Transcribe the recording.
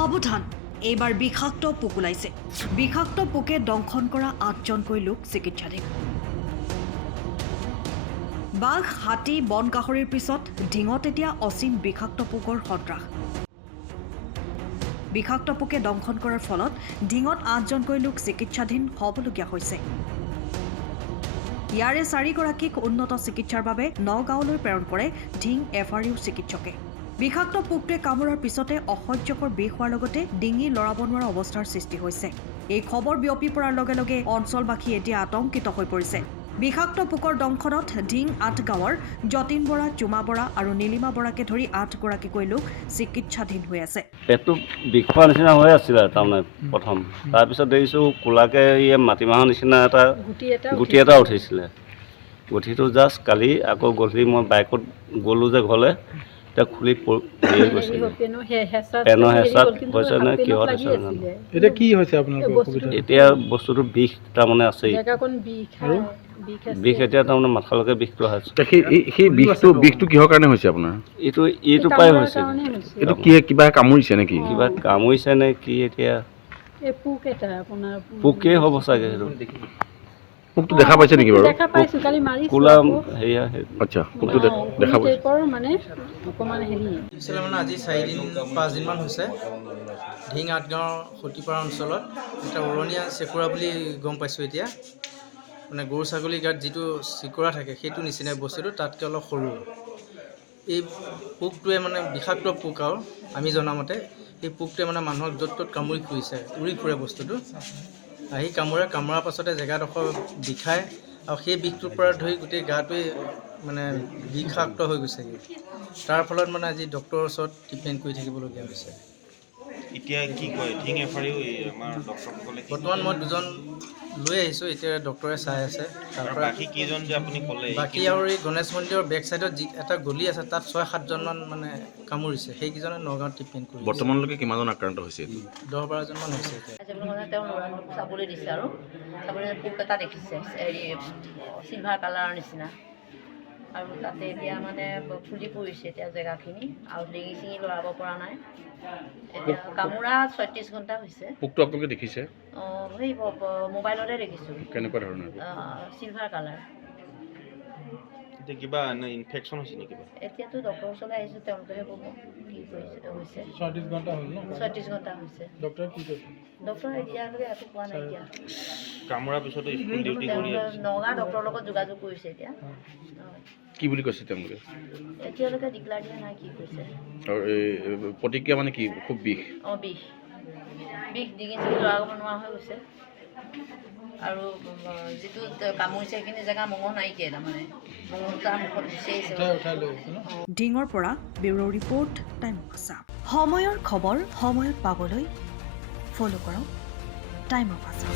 সাবধান, এইবাৰ বিষাক্ত পোক ওলাইছে। বিষাক্ত পোকে দংশন কৰা 8জনকৈ লোক চিকিৎসাধীন। বাঘ, হাতী, বন গাহৰিৰ পিছত ঢিঙত এতিয়া অচিন বিষাক্ত পোকৰ সন্ত্ৰাস। বিষাক্ত পোকে দংশন কৰাৰ ফলত ঢিঙত 8জনকৈ লোক চিকিৎসাধীন হ'বলগীয়া হৈছে। ইয়াৰে 4গৰাকীক উন্নত চিকিৎসাৰ বাবে নগাঁৱলৈ প্ৰেৰণ কৰে ঢিং FRU চিকিৎসকে। বিষাক্ত পোকটোৱে কামোৰাৰ পিছতে অসহ্যকৰ বিষ হোৱাৰ লগতে ডিঙি লৰাব নোৱাৰা অৱস্থাৰ সৃষ্টি হৈছে। এই খবৰ বিয়পি পৰাৰ লগে লগে অঞ্চলবাসী এতিয়া আতংকিত হৈ পৰিছে। বিষাক্ত পোকৰ দংশনত ঢিং 8 গাঁৱৰ যতীন বৰা, চুমা বৰা আৰু নীলিমা বৰাকে ধৰি 8গৰাকীকৈ লোক চিকিৎসাধীন হৈ আছে। পেটটো বিষোৱাৰ নিচিনা হৈ আছিলে তাৰমানে প্ৰথম, তাৰপিছত দেখিছোঁ কোলাকে মাটিমাহৰ নিচিনা এটা গুটি এটা উঠিছিলে। গুটিটো জাষ্ট কালি আকৌ গধূলি মই বাইকত গ'লোঁ যে ঘৰলৈ, এতিয়া খুলি গৈছে। পেনৰ হেঁচাত হৈছে নে কিহত হৈছে নাজানো। এতিয়া কি হৈছে আপোনাৰ? এতিয়া বস্তুটো বিষ তাৰমানে আছেই। বিষ এতিয়া তাৰমানে মাথালৈকে বিষটো আছে। সেই বিষটো কিহৰ কাৰণে হৈছে আপোনাৰ? এইটো পাই হৈছে। এইটো কি কিবা কামুৰিছে নেকি? কিবা কামুৰিছে নে কি এতিয়া? পোকেই হ'ব চাগে। সেইটো পোকটো দেখা পাইছে নেকি বাৰু? কোলা হেৰিয়া আচ্ছা, পোকটো দেখা পাইছে মানে আজি 4-5 দিনমান হৈছে ঢিং 8 গাঁৱৰ সতিপাৰা অঞ্চলত এটা উৰণীয়া চেকুৰা বুলি গম পাইছোঁ। এতিয়া মানে গৰু ছাগলীৰ গাত যিটো চিকুৰা থাকে সেইটো নিচিনা বস্তুটো তাতকৈ অলপ সৰু। এই পোকটোৱে মানে বিষাক্ত পোক, আৰু আমি জনামতে এই পোকটোৱে মানে মানুহক য'ত ত'ত কামুৰি ফুৰিছে, উৰি ফুৰে বস্তুটো। আহি কামোৰাৰ পাছতে জেগাডোখৰ বিষায় আৰু সেই বিষটোৰ পৰা ধৰি গোটেই গাটোৱে মানে বিষাক্ত হৈ গৈছেগৈ। তাৰ ফলত মানে আজি ডক্টৰৰ ওচৰত ট্ৰিটমেণ্ট কৰি থাকিবলগীয়া হৈছে। এতিয়া কি কয় ঢিং FRU আমাৰ ডক্টৰসকলে? বৰ্তমান মই 2জন লৈ আহিছোঁ, এতিয়া ডক্টৰে চাই আছে। তাৰপৰা বাকী কেইজন যে আপুনি ক'লে? বাকী আৰু এই গণেশ মন্দিৰৰ বেক চাইডত যি এটা গলি আছে তাত 6-7জনমান মানে কামুৰিছে, সেইকেইজনে নগাঁৱত ট্ৰিটমেণ্ট কৰিছে। বৰ্তমানলৈকে কিমানজন আক্ৰান্ত হৈছে? 10-12জনমান হৈছে। তেওঁ চাবলৈ দিছে আৰু চাবলৈ পোক এটা দেখিছে, হেৰি চিলভাৰ কালাৰৰ নিচিনা, আৰু তাতে এতিয়া মানে ফুলি পৰিছে এতিয়া জেগাখিনি, আৰু ডিঙি চিঙি লৰাব পৰা নাই। এতিয়া কামোৰা 36 ঘণ্টা হৈছে। পোকটো আপোনালোকে দেখিছে? সেই মোবাইলতে দেখিছোঁ। কেনেকুৱা ধৰণৰ? Silver colour. এতিয়া কিবা ইনফেকশ্যন হৈছে নেকি? এতিয়াতো ডক্টৰৰ ওচৰলৈ আহিছোঁ, তেওঁলোকেহে ক'ব কি হৈছে। 36 ঘণ্টা হ'ল ন? 36 ঘণ্টা হৈছে। ডক্টৰে কি কৈছে? ডক্টৰে এতিয়ালৈকে একো পোৱা নাই। এতিয়া কামোৰাৰ পিছতো স্কুল ডিউটি কৰি আছে। নগাঁও ডক্টৰৰ লগত যোগাযোগ কৰিছে এতিয়া। কি বুলি কৈছে তেওঁলোকে? এতিয়ালৈকে ডিক্লাৰ দিয়া নাই কি কৈছে। আৰু এই প্ৰতিক্ৰিয়া মানে কি? খুব বিষ? বিষ ডিঙি চিঙি লৰাব নোৱাৰা হৈ গৈছে, আৰু যিটো কামুৰিছে সেইখিনি জেগা মঙহ নাইকিয়া, তাৰমানে মঙহ তাৰ মুখত গুচি আহিছে। ডিঙৰ পৰা bureau report, time of Assam. সময়ৰ খবৰ সময়ত পাবলৈ ফ'ল' কৰক টাইম অফ আছাম।